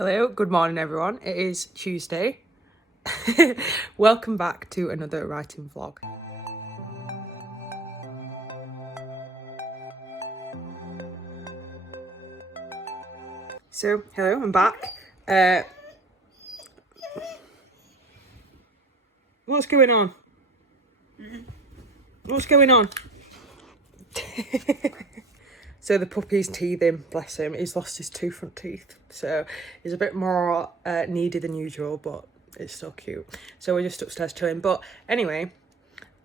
Hello, good morning everyone. It is Tuesday. Welcome back to another writing vlog. So, hello, I'm back. What's going on? What's going on? So the puppy's teething, bless him. He's lost his two front teeth, so he's a bit more needy than usual, but it's still cute. So we're just upstairs chilling. But anyway,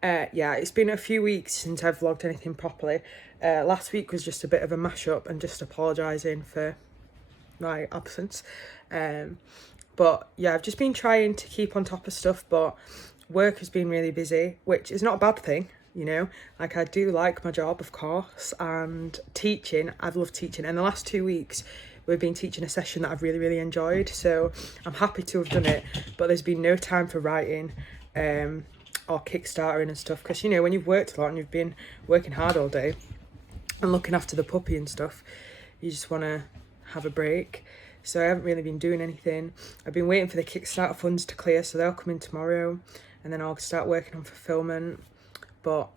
yeah, it's been a few weeks since I've vlogged anything properly. Last week was just a bit of a mash-up and just apologising for my absence. But yeah, I've just been trying to keep on top of stuff, but work has been really busy, which is not a bad thing. You know, like I do like my job, of course, and teaching, I've loved teaching. And the last 2 weeks, we've been teaching a session that I've really enjoyed. So I'm happy to have done it, but there's been no time for writing or Kickstartering and stuff. Because, you know, when you've worked a lot and you've been working hard all day and looking after the puppy and stuff, you just want to have a break. So I haven't really been doing anything. I've been waiting for the Kickstarter funds to clear, so they'll come in tomorrow. And then I'll start working on fulfillment. But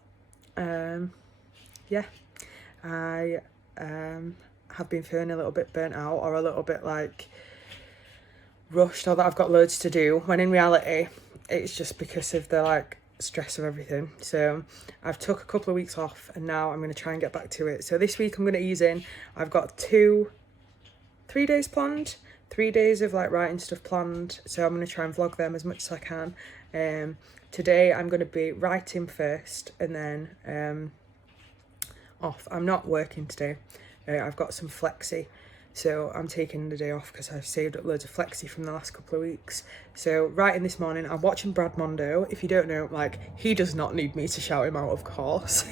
yeah, I have been feeling a little bit burnt out or a little bit like rushed, or that I've got loads to do, when in reality it's just because of the like stress of everything. So I've took a couple of weeks off and now I'm going to try and get back to it. So this week I'm going to ease in. I've got 3 days planned, 3 days of like writing stuff planned, so I'm going to try and vlog them as much as I can. Today I'm going to be writing first and then off. I'm not working today. I've got some flexi, so I'm taking the day off because I've saved up loads of flexi from the last couple of weeks. So writing this morning, I'm watching Brad Mondo. If you don't know, like, he does not need me to shout him out, of course.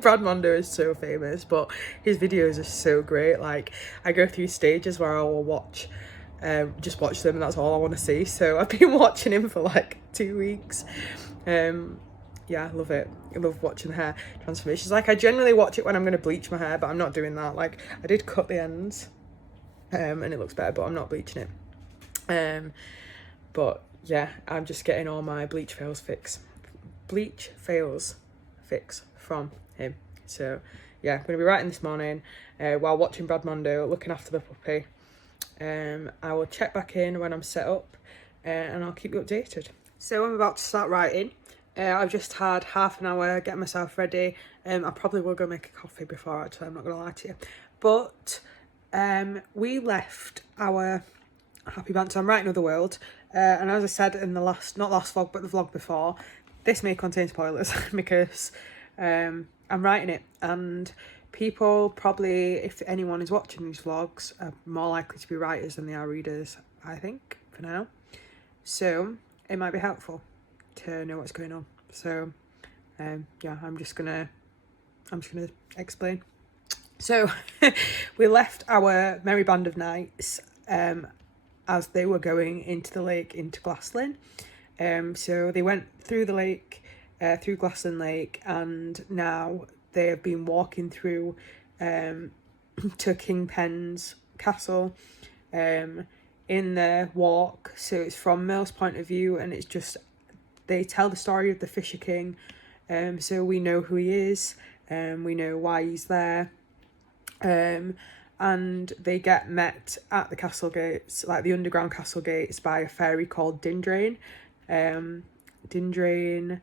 Brad Mondo is so famous, but his videos are so great. Like, I go through stages where I will just watch them and that's all I want to see. So I've been watching him for like 2 weeks. Yeah, I love it. I love watching hair transformations. Like, I generally watch it when I'm going to bleach my hair, but I'm not doing that. Like, I did cut the ends and it looks better, but I'm not bleaching it. But yeah, I'm just getting all my bleach fails fix from him. So yeah, I'm going to be writing this morning while watching Brad Mondo, looking after the puppy. I will check back in when I'm set up and I'll keep you updated. So I'm about to start writing. I've just had half an hour getting myself ready. I probably will go make a coffee before, actually, I'm not going to lie to you. But we left our happy banter. I'm writing Otherworld. And as I said in the not last vlog, but the vlog before, this may contain spoilers because I'm writing it. And people probably, if anyone is watching these vlogs, are more likely to be writers than they are readers, I think, for now. So it might be helpful to know what's going on. So yeah, I'm just gonna explain. So we left our merry band of knights as they were going into the lake, into Glaslyn. So they went through the lake, through Glaslyn Lake, and now they have been walking through to Kingpen's castle in their walk. So it's from Merle's point of view, and it's just, they tell the story of the Fisher King. So we know who he is, we know why he's there. And they get met at the castle gates, like the underground castle gates, by a fairy called Dindrain. Dindrain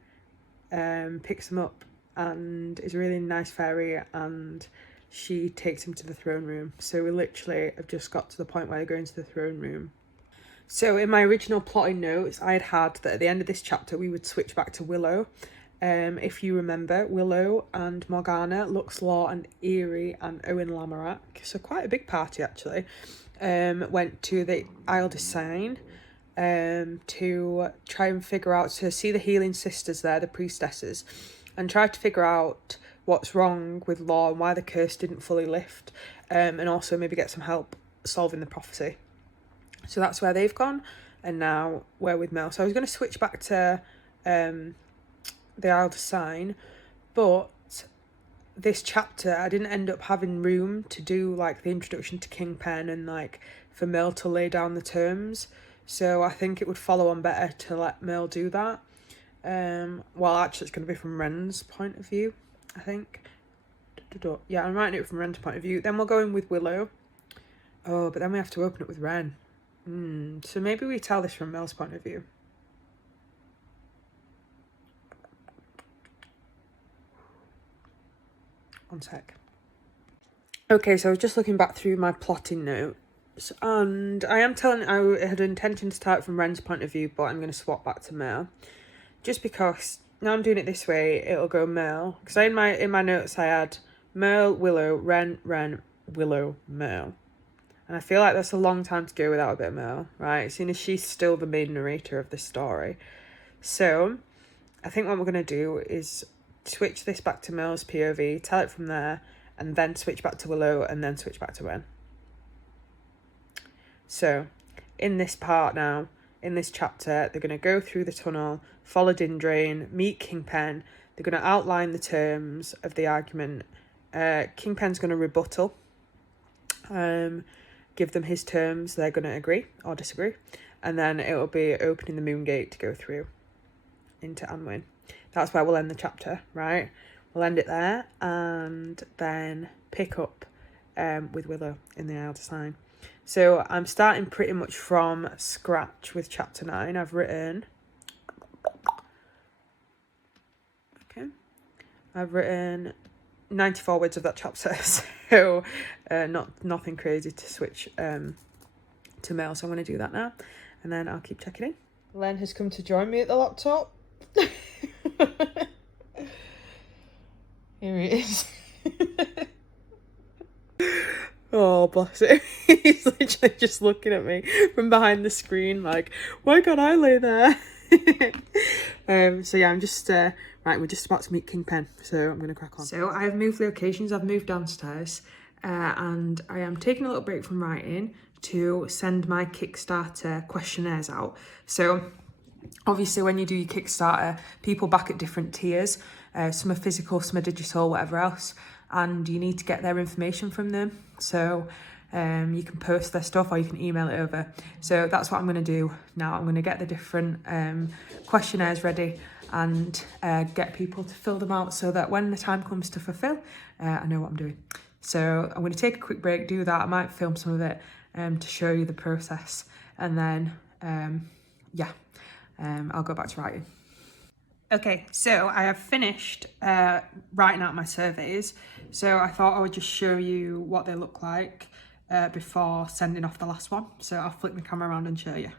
picks them up and is a really nice fairy, and she takes him to the throne room. So we literally have just got to the point where they're going to the throne room. So in my original plotting notes, I had that at the end of this chapter we would switch back to Willow. If you remember, Willow and Morgana, Luxlaw and Eerie and Owen Lamorak, so quite a big party actually, went to the Isle de Seine to try and figure out, to see the healing sisters there, the priestesses, and try to figure out what's wrong with Law and why the curse didn't fully lift, and also maybe get some help solving the prophecy. So that's where they've gone, and now we're with Mel. So I was going to switch back to the Isle de Seine, but this chapter I didn't end up having room to do like the introduction to Kingpen and like for Merle to lay down the terms. So I think it would follow on better to let Merle do that. Well, actually, it's going to be from Wren's point of view, I think. Yeah, I'm writing it from Wren's point of view. Then we'll go in with Willow. Oh, but then we have to open it with Wren. So maybe we tell this from Merle's point of view. One sec. Okay, so I was just looking back through my plotting notes, and I had an intention to start from Wren's point of view, but I'm going to swap back to Merle. Just because now I'm doing it this way, it'll go Merle. Because in my notes I had Merle, Willow, Wren, Willow, Merle. And I feel like that's a long time to go without a bit of Merle, right? Seeing as she's still the main narrator of this story. So I think what we're going to do is switch this back to Merle's POV, tell it from there, and then switch back to Willow, and then switch back to Wren. So in this part now, in this chapter, they're going to go through the tunnel, follow Dindrain, meet Kingpen. They're going to outline the terms of the argument. Kingpen's going to rebuttal, give them his terms. They're going to agree or disagree. And then it will be opening the Moon Gate to go through into Anwin. That's where we'll end the chapter, right? We'll end it there and then pick up with Willow in the Isle to Sign. So I'm starting pretty much from scratch with chapter 9. I've written 94 words of that chapter, so nothing crazy to switch to Merle. So I'm going to do that now, and then I'll keep checking in. Len has come to join me at the laptop. Here he is. Oh, bless him. He's literally just looking at me from behind the screen like, why can't I lay there? So yeah, I'm just, right, we're just about to meet Kingpen, so I'm going to crack on. So I have moved locations, I've moved downstairs, and I am taking a little break from writing to send my Kickstarter questionnaires out. So obviously when you do your Kickstarter, people back at different tiers, some are physical, some are digital, whatever else, and you need to get their information from them. So you can post their stuff or you can email it over. So that's what I'm going to do now. I'm going to get the different questionnaires ready and get people to fill them out so that when the time comes to fulfill, I know what I'm doing. So I'm going to take a quick break, do that. I might film some of it to show you the process, and then I'll go back to writing. Okay, so I have finished writing out my surveys. So I thought I would just show you what they look like before sending off the last one. So I'll flick the camera around and show you.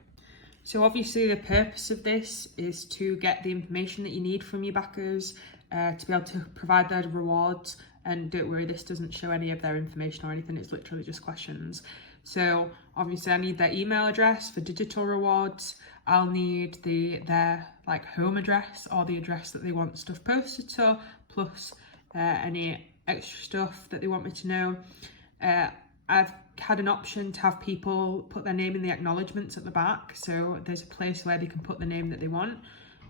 So obviously the purpose of this is to get the information that you need from your backers, to be able to provide their rewards. And don't worry, this doesn't show any of their information or anything, it's literally just questions. So obviously I need their email address for digital rewards. I'll need their like home address or the address that they want stuff posted to, plus any extra stuff that they want me to know. I've had an option to have people put their name in the acknowledgements at the back, so there's a place where they can put the name that they want.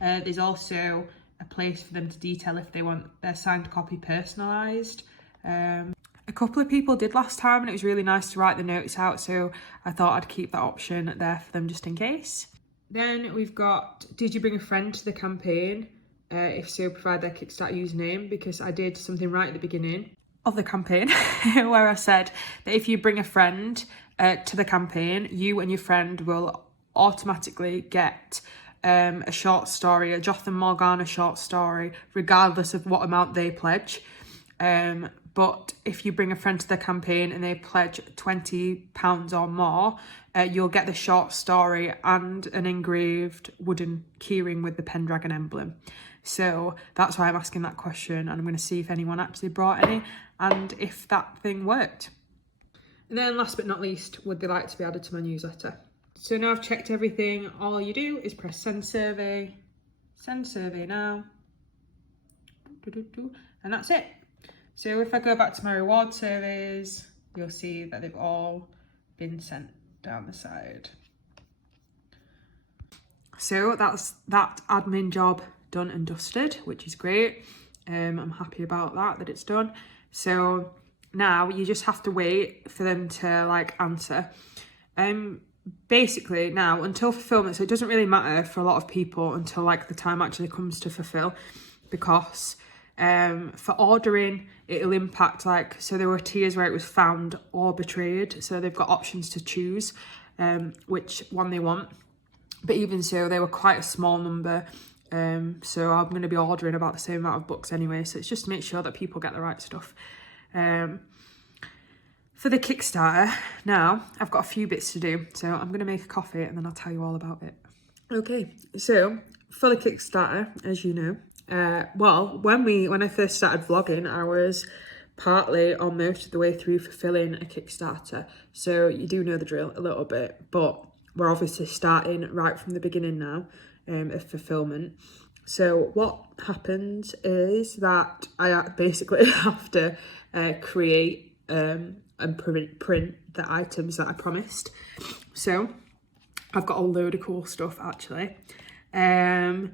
There's also a place for them to detail if they want their signed copy personalised. A couple of people did last time and it was really nice to write the notes out, so I thought I'd keep that option there for them just in case. Then we've got, did you bring a friend to the campaign? If so, provide their Kickstarter username, because I did something right at the beginning of the campaign where I said that if you bring a friend to the campaign, you and your friend will automatically get a short story, a Jotham Morgana short story, regardless of what amount they pledge. But if you bring a friend to the campaign and they pledge £20 or more, you'll get the short story and an engraved wooden keyring with the Pendragon emblem. So that's why I'm asking that question, and I'm going to see if anyone actually brought any and if that thing worked. And then last but not least, would they like to be added to my newsletter? So now I've checked everything, all you do is press send survey now, and that's it. So if I go back to my reward surveys, you'll see that they've all been sent down the side. So that's that admin job done and dusted, which is great. I'm happy about that it's done. So now you just have to wait for them to like answer. Basically now, until fulfillment, so it doesn't really matter for a lot of people until like the time actually comes to fulfill, because for ordering it'll impact, like, so there were tiers where it was found or betrayed, so they've got options to choose which one they want, but even so they were quite a small number, so I'm going to be ordering about the same amount of books anyway, so it's just to make sure that people get the right stuff. For the Kickstarter, now I've got a few bits to do, so I'm going to make a coffee and then I'll tell you all about it. Okay, so for the Kickstarter, as you know, well, when I first started vlogging, I was partly or most of the way through fulfilling a Kickstarter, so you do know the drill a little bit, but we're obviously starting right from the beginning now of fulfillment. So what happens is that I basically have to create and print the items that I promised. So I've got a load of cool stuff actually. What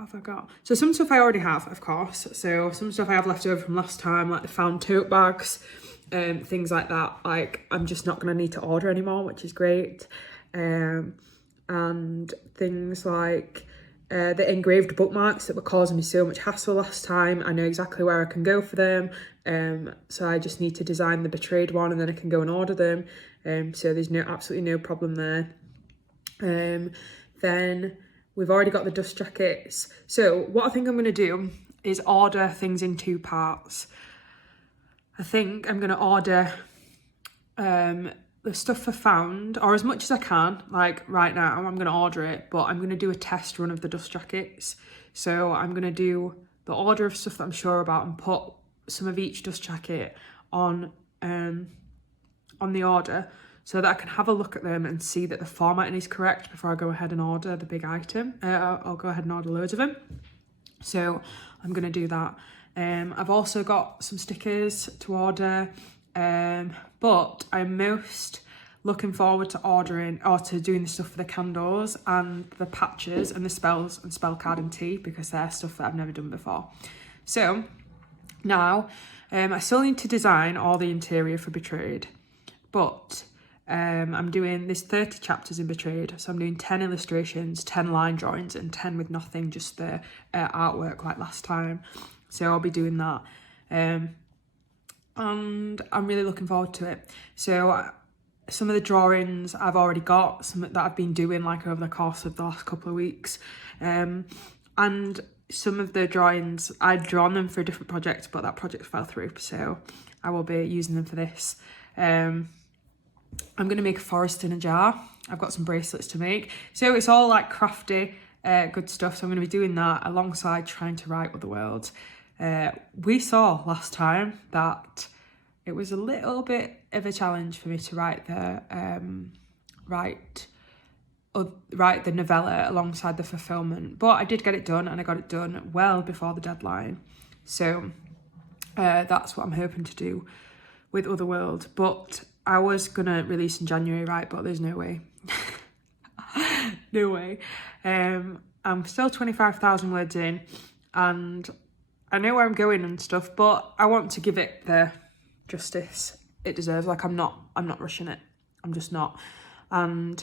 have I got? So some stuff I already have, of course. So some stuff I have left over from last time, like the found tote bags, things like that. Like, I'm just not gonna need to order anymore, which is great. And things like the engraved bookmarks that were causing me so much hassle last time. I know exactly where I can go for them. So I just need to design the betrayed one and then I can go and order them. So there's absolutely no problem there. Then we've already got the dust jackets. So what I think I'm going to do is order things in 2 parts. I think I'm going to order the stuff for found, or as much as I can, like right now, I'm going to order it, but I'm going to do a test run of the dust jackets. So I'm going to do the order of stuff that I'm sure about and put some of each dust jacket on the order so that I can have a look at them and see that the formatting is correct before I go ahead and order the big item. I'll go ahead and order loads of them. So I'm going to do that. I've also got some stickers to order. But I'm most looking forward to ordering or to doing the stuff for the candles and the patches and the spells and spell card and tea, because they're stuff that I've never done before. So now I still need to design all the interior for Betrayed, but I'm doing, there's 30 chapters in Betrayed, so I'm doing 10 illustrations, 10 line drawings and 10 with nothing, just the artwork like last time. So I'll be doing that. And I'm really looking forward to it. So some of the drawings I've already got, some that I've been doing like over the course of the last couple of weeks, and some of the drawings I'd drawn them for a different project, but that project fell through, so I will be using them for this. I'm going to make a forest in a jar. I've got some bracelets to make, so it's all like crafty good stuff, so I'm going to be doing that alongside trying to write Otherworld. We saw last time that it was a little bit of a challenge for me to write the novella alongside the fulfillment, but I did get it done, and I got it done well before the deadline. So that's what I'm hoping to do with Otherworld. But I was gonna release in January, right? But there's no way. No way. I'm still 25,000 words in, and I know where I'm going and stuff, but I want to give it the justice it deserves. Like, I'm not rushing it. I'm just not. And,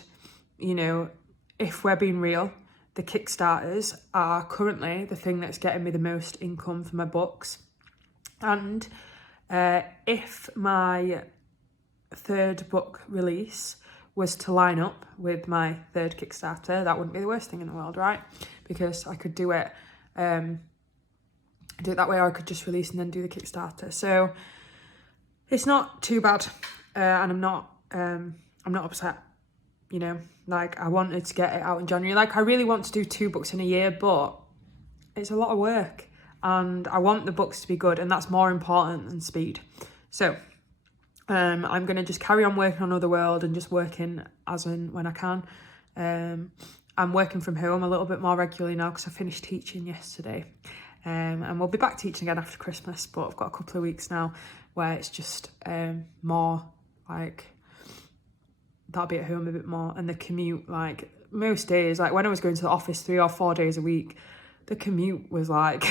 you know, if we're being real, the Kickstarters are currently the thing that's getting me the most income for my books. And if my 3rd book release was to line up with my 3rd Kickstarter, that wouldn't be the worst thing in the world, right? Because I could do it that way, or I could just release and then do the Kickstarter. So it's not too bad, and I'm not upset. You know, like, I wanted to get it out in January. Like, I really want to do 2 books in a year, but it's a lot of work, and I want the books to be good, and that's more important than speed. So I'm gonna just carry on working on Otherworld and just working as and when I can. I'm working from home a little bit more regularly now because I finished teaching yesterday. And we'll be back teaching again after Christmas, but I've got a couple of weeks now where it's just more like, that'll be at home a bit more, and the commute, like most days, like when I was going to the office 3 or 4 days a week, the commute was like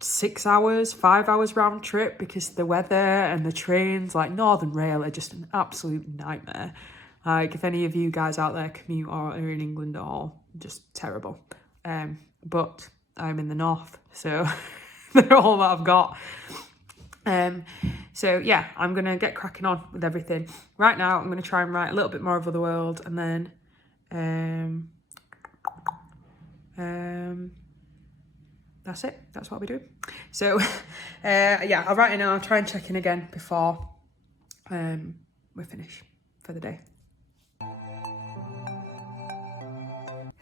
6 hours, 5 hours round trip because the weather and the trains, like Northern Rail, are just an absolute nightmare. Like, if any of you guys out there commute or are in England at all, just terrible. But I'm in the north, so they're all that I've got. So yeah, I'm going to get cracking on with everything. Right now, I'm going to try and write a little bit more of Otherworld, and then that's it. That's what we do. So yeah, I'll write it now. I'll try and check in again before we finish for the day.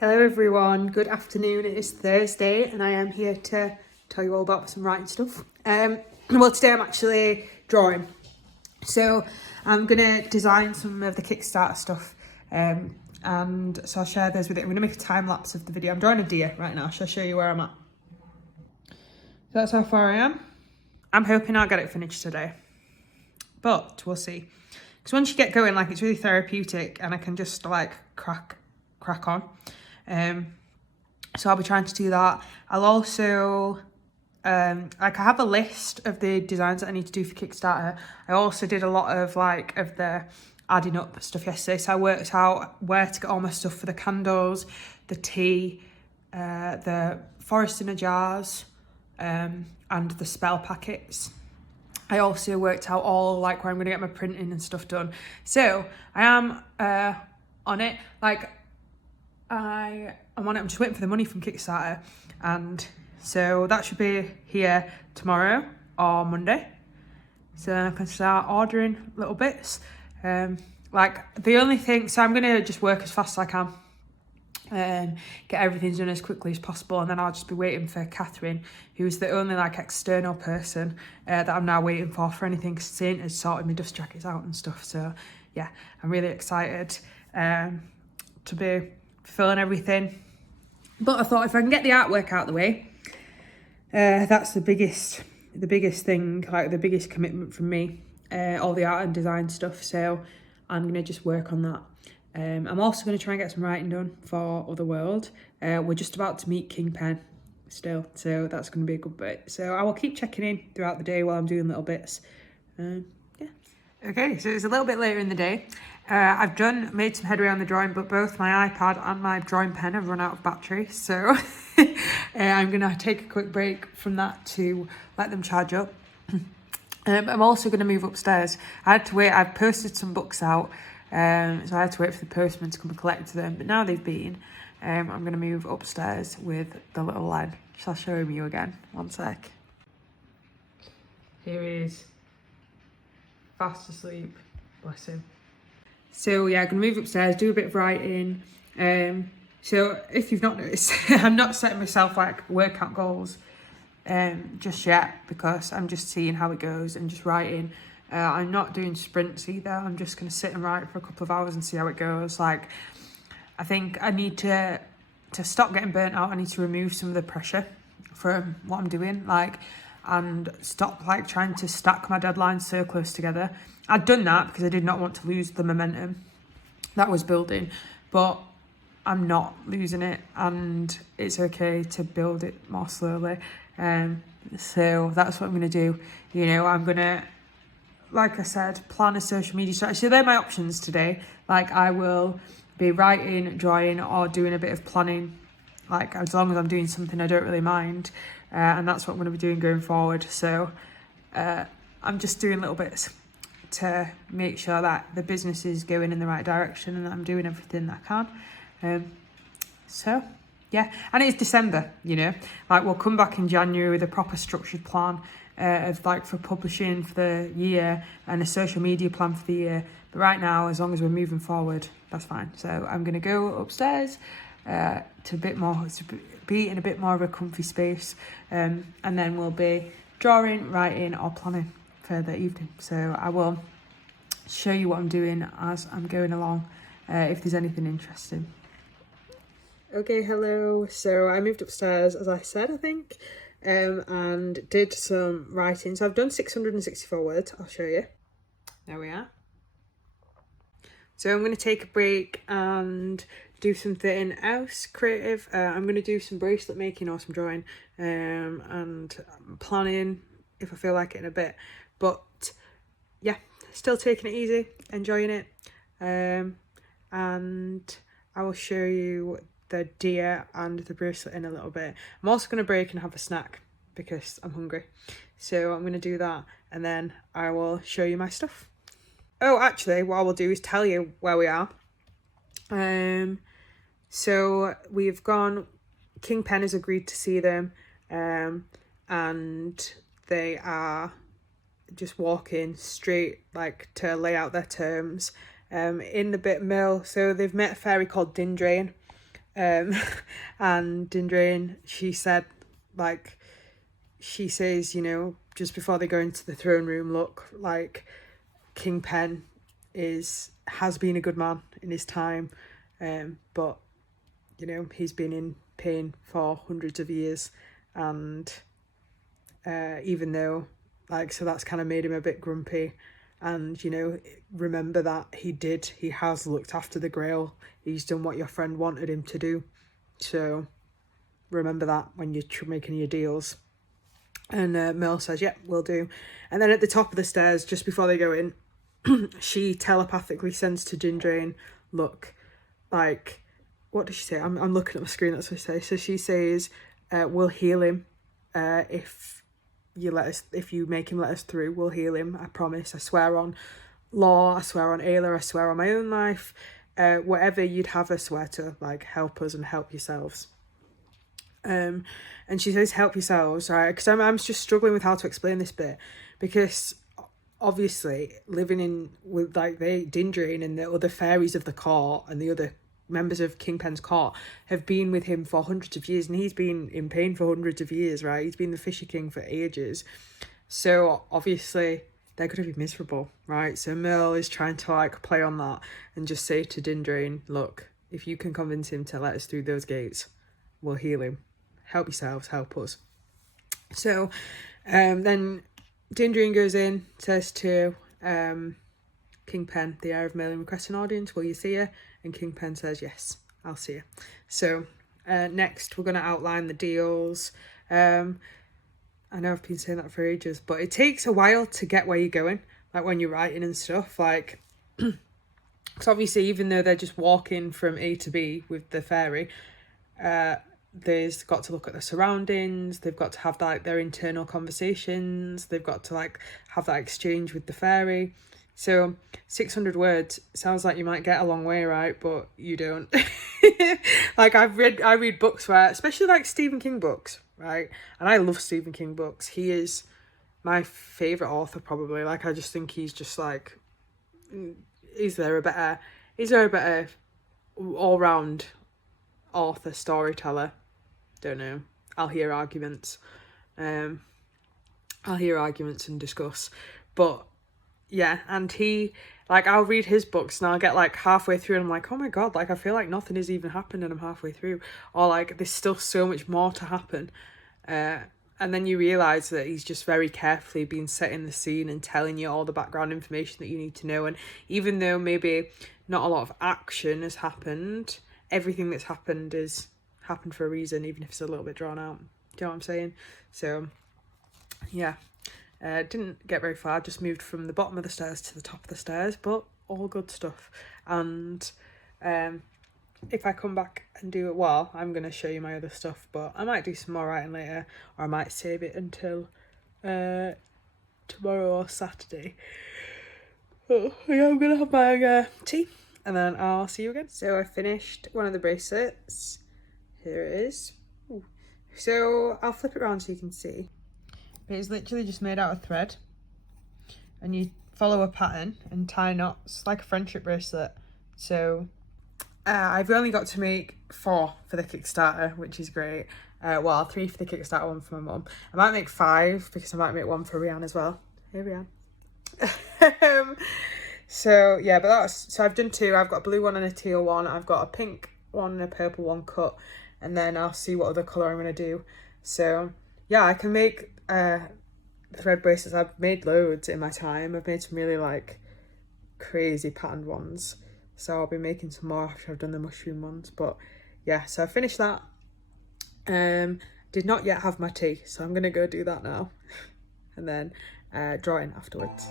Hello everyone, good afternoon. It is Thursday and I am here to tell you all about some writing stuff. Well, today I'm actually drawing. So I'm going to design some of the Kickstarter stuff, and so I'll share those with you. I'm going to make a time lapse of the video. I'm drawing a deer right now. Shall I show you where I'm at? So that's how far I am. I'm hoping I'll get it finished today, but we'll see. Because once you get going, like, it's really therapeutic and I can just like crack on. So I'll be trying to do that. I'll also like, I have a list of the designs that I need to do for Kickstarter. I also did a lot of like of the adding up stuff yesterday, so I worked out where to get all my stuff for the candles, the tea, the forest in a jars, and the spell packets. I also worked out all like where I'm going to get my printing and stuff done. So I am on it. Like, I'm on it. I'm just waiting for the money from Kickstarter, and so that should be here tomorrow or Monday. So then I can start ordering little bits. Like, the only thing, so I'm going to just work as fast as I can and get everything done as quickly as possible, and then I'll just be waiting for Catherine, who's the only like external person that I'm now waiting for anything, because Saint has sorted my dust jackets out and stuff. So yeah, I'm really excited to be filling everything. But I thought if I can get the artwork out of the way, that's the biggest thing, like the biggest commitment from me, all the art and design stuff. So I'm going to just work on that. I'm also going to try and get some writing done for Otherworld. We're just about to meet Kingpen still, so that's going to be a good bit. So I will keep checking in throughout the day while I'm doing little bits. Yeah. Okay, so it's a little bit later in the day. I've made some headway on the drawing, but both my iPad and my drawing pen have run out of battery, so I'm going to take a quick break from that to let them charge up. I'm also going to move upstairs. I had to wait. I've posted some books out, so I had to wait for the postman to come and collect them, but now they've been, I'm going to move upstairs with the little lad. Shall I show him you again? One sec. Here he is, fast asleep, bless him. So yeah, I'm going to move upstairs, do a bit of writing. So if you've not noticed, I'm not setting myself like workout goals just yet, because I'm just seeing how it goes and just writing. I'm not doing sprints either. I'm just going to sit and write for a couple of hours and see how it goes. Like, I think I need to stop getting burnt out. I need to remove some of the pressure from what I'm doing, like, and stop like trying to stack my deadlines so close together. I'd done that because I did not want to lose the momentum that was building, but I'm not losing it, and it's okay to build it more slowly. So that's what I'm going to do. You know, I'm going to, like I said, plan a social media strategy. So they're my options today. Like, I will be writing, drawing, or doing a bit of planning. Like, as long as I'm doing something I don't really mind. And that's what I'm going to be doing going forward. So I'm just doing little bits to make sure that the business is going in the right direction and that I'm doing everything that I can. So yeah, and it's December, you know, like, we'll come back in January with a proper structured plan of like for publishing for the year and a social media plan for the year. But right now, as long as we're moving forward, that's fine. So I'm going to go upstairs to be in a bit more of a comfy space, and then we'll be drawing, writing, or planning for the evening. So I will show you what I'm doing as I'm going along, if there's anything interesting. Okay, hello. So I moved upstairs, as I said, I think, and did some writing. So I've done 664 words. I'll show you. There we are. So I'm going to take a break and do something else creative. I'm going to do some bracelet making or some drawing and I'm planning if I feel like it in a bit. But yeah, still taking it easy, enjoying it, and I will show you the deer and the bracelet in a little bit. I'm also going to break and have a snack because I'm hungry, so I'm going to do that and then I will show you my stuff. Oh, actually, what I will do is tell you where we are. So we've gone, King Pen has agreed to see them, and they are just walking straight, like, to lay out their terms, in the bit mill. So they've met a fairy called Dindrain, and Dindrain, she said, like, she says, you know, just before they go into the throne room, look, like, King Pen has been a good man in his time, but you know, he's been in pain for hundreds of years, and even though, like, so that's kind of made him a bit grumpy, and you know, remember that he has looked after the Grail, he's done what your friend wanted him to do, so remember that when you're making your deals. And Merle says, yep, will do. And then at the top of the stairs, just before they go in, she telepathically sends to Dindrain, look, like, what does she say? I'm looking at my screen, that's what she says. So she says, we'll heal him if you make him let us through, we'll heal him, I promise. I swear on law, I swear on Ayla, I swear on my own life. Whatever you'd have her swear to, like, help us and help yourselves. And she says, help yourselves, right? Because I'm just struggling with how to explain this bit, because obviously living in with, like, Dindrain and the other fairies of the court and the other members of King Pen's court have been with him for hundreds of years, and he's been in pain for hundreds of years, right? He's been the Fisher King for ages, so obviously they're going to be miserable, right? So Merle is trying to, like, play on that and just say to Dindrain, look, if you can convince him to let us through those gates, we'll heal him. Help yourselves, help us. So then Dindrain goes in, says to King Pen, the heir of Merlin requests an audience, will you see her? And King Pen says, yes, I'll see her. So next we're going to outline the deals. I know I've been saying that for ages, but it takes a while to get where you're going, like when you're writing and stuff, like, because obviously even though they're just walking from A to B with the fairy, they've got to look at the surroundings, they've got to have, like, their internal conversations, they've got to, like, have that exchange with the fairy. So 600 words sounds like you might get a long way, right? But you don't. Like, I read books where, especially like Stephen King books, right? And I love Stephen King books. He is my favourite author, probably. Like, I just think he's just, like, is there a better all-round author, storyteller? Don't know. I'll hear arguments and discuss, but yeah. And he, like, I'll read his books and I'll get, like, halfway through and I'm like, oh my god, like, I feel like nothing has even happened and I'm halfway through, or like there's still so much more to happen, and then you realise that he's just very carefully been setting the scene and telling you all the background information that you need to know. And even though maybe not a lot of action has happened, everything that's happened is happened for a reason, even if it's a little bit drawn out. Do you know what I'm saying? So yeah, didn't get very far, just moved from the bottom of the stairs to the top of the stairs, but all good stuff. And if I come back and do it, well, I'm going to show you my other stuff, but I might do some more writing later, or I might save it until tomorrow or Saturday. Oh, yeah, I'm going to have my tea and then I'll see you again. So I finished one of the bracelets. Here it is. Ooh. So I'll flip it around so you can see. But it's literally just made out of thread, and you follow a pattern and tie knots like a friendship bracelet. So I've only got to make 4 for the Kickstarter, which is great. Well, 3 for the Kickstarter, 1 for my mum. I might make 5 because I might make 1 for Rianne as well. Hey Rianne. So yeah, but so I've done 2. I've got a blue one and a teal one. I've got a pink one and a purple one cut, and then I'll see what other colour I'm going to do. So yeah, I can make thread bracelets. I've made loads in my time. I've made some really, like, crazy patterned ones, so I'll be making some more after I've done the mushroom ones. But yeah, so I finished that. did not yet have my tea, so I'm gonna go do that now and then drawing afterwards.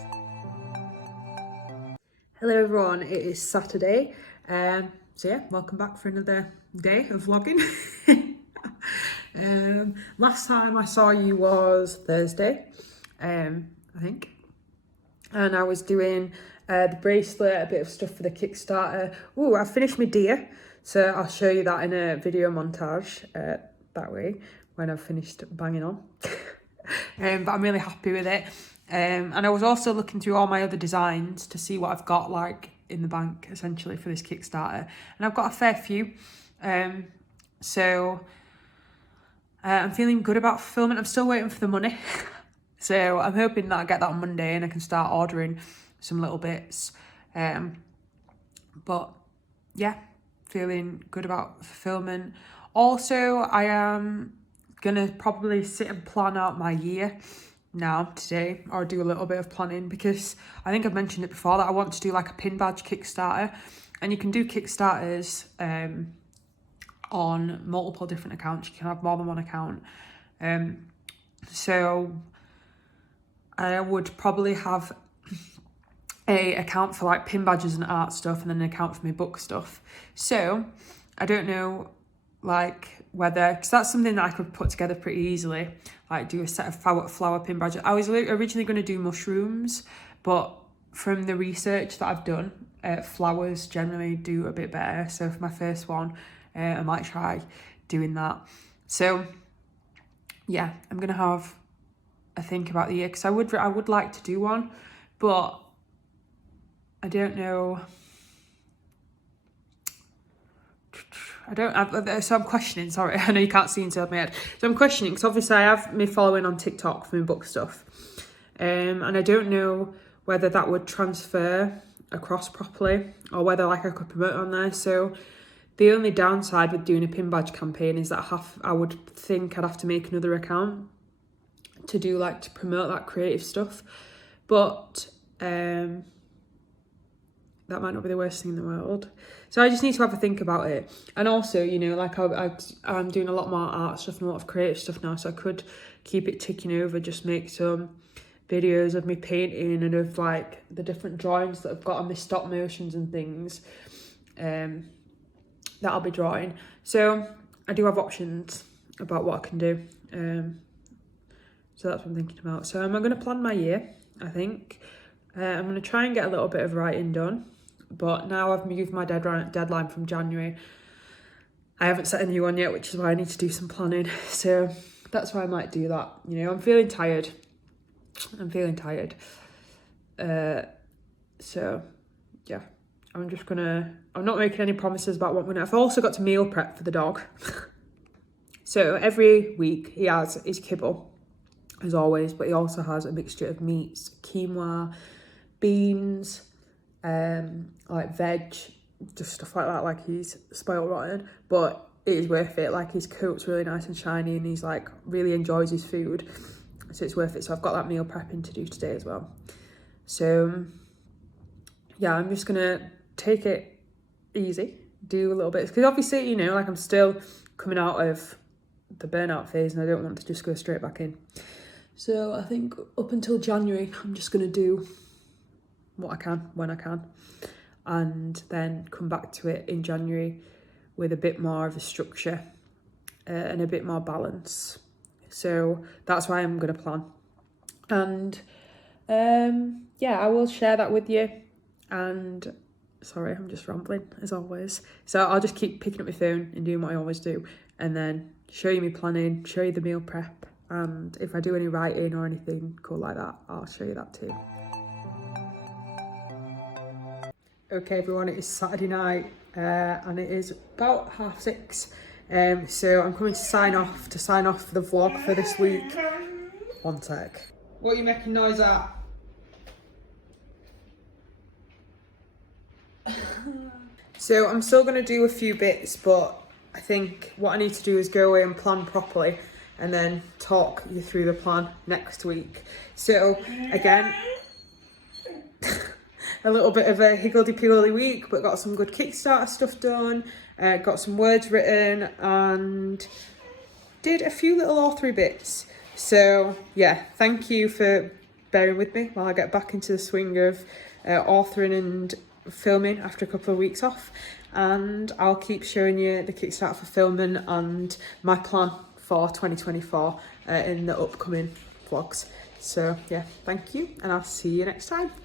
Hello everyone, it is Saturday. So yeah, welcome back for another day of vlogging. Last time I saw you was Thursday, I think. And I was doing the bracelet, a bit of stuff for the Kickstarter. Oh, I finished my deer, so I'll show you that in a video montage that way when I've finished banging on. But I'm really happy with it. And I was also looking through all my other designs to see what I've got like in the bank essentially for this Kickstarter, and I've got a fair few. So I'm feeling good about fulfillment. I'm still waiting for the money. So I'm hoping that I get that on Monday and I can start ordering some little bits. But yeah, feeling good about fulfillment. Also, I am gonna probably sit and plan out my year now today, or do a little bit of planning, because I think I've mentioned it before that I want to do like a pin badge Kickstarter, and you can do Kickstarters on multiple different accounts. You can have more than one account. So I would probably have a account for like pin badges and art stuff, and then an account for my book stuff. So I don't know like whether, because that's something that I could put together pretty easily, like do a set of flower pin badges. I was originally going to do mushrooms, but from the research that I've done, flowers generally do a bit better. So for my first one, I might try doing that. So yeah, I'm gonna have a think about the year, because I would like to do one, but I don't know. So I'm questioning, sorry, I know you can't see inside my head. So I'm questioning, because obviously I have me following on TikTok for my book stuff. And I don't know whether that would transfer across properly, or whether like I could promote on there. So the only downside with doing a pin badge campaign is that I would think I'd have to make another account to do like to promote that creative stuff. But that might not be the worst thing in the world. So I just need to have a think about it. And also, you know, like I'm doing a lot more art stuff and a lot of creative stuff now, so I could keep it ticking over, just make some videos of me painting and of like the different drawings that I've got on my stop motions and things that I'll be drawing. So I do have options about what I can do. So that's what I'm thinking about. So I'm going to plan my year, I think. I'm going to try and get a little bit of writing done. But now I've moved my deadline from January. I haven't set a new one yet, which is why I need to do some planning. So that's why I might do that. You know, I'm feeling tired. So yeah, I'm not making any promises about what I'm gonna. I've also got to meal prep for the dog. So every week he has his kibble, as always, but he also has a mixture of meats, quinoa, beans, like veg, just stuff like that. Like he's spoiled rotten, but it is worth it. Like his coat's really nice and shiny, and he's like really enjoys his food, so it's worth it. So I've got that meal prepping to do today as well. So yeah, I'm just gonna take it easy, do a little bit, because obviously, you know, like I'm still coming out of the burnout phase, and I don't want to just go straight back in. So I think up until January, I'm just gonna do what I can when I can, and then come back to it in January with a bit more of a structure and a bit more balance. So that's why I'm going to plan, and yeah, I will share that with you. And sorry, I'm just rambling as always, so I'll just keep picking up my phone and doing what I always do, and then show you me planning, show you the meal prep, and if I do any writing or anything cool like that, I'll show you that too. Okay everyone, it is Saturday night and it is about 6:30. So I'm coming to sign off for the vlog for this week. One sec. What are you making noise at? So I'm still going to do a few bits, but I think what I need to do is go away and plan properly, and then talk you through the plan next week. So again, a little bit of a higgledy-piggledy week, but got some good Kickstarter stuff done, got some words written, and did a few little authory bits. So yeah, thank you for bearing with me while I get back into the swing of authoring and filming after a couple of weeks off. And I'll keep showing you the Kickstarter for filming and my plan for 2024 in the upcoming vlogs. So yeah, thank you, and I'll see you next time.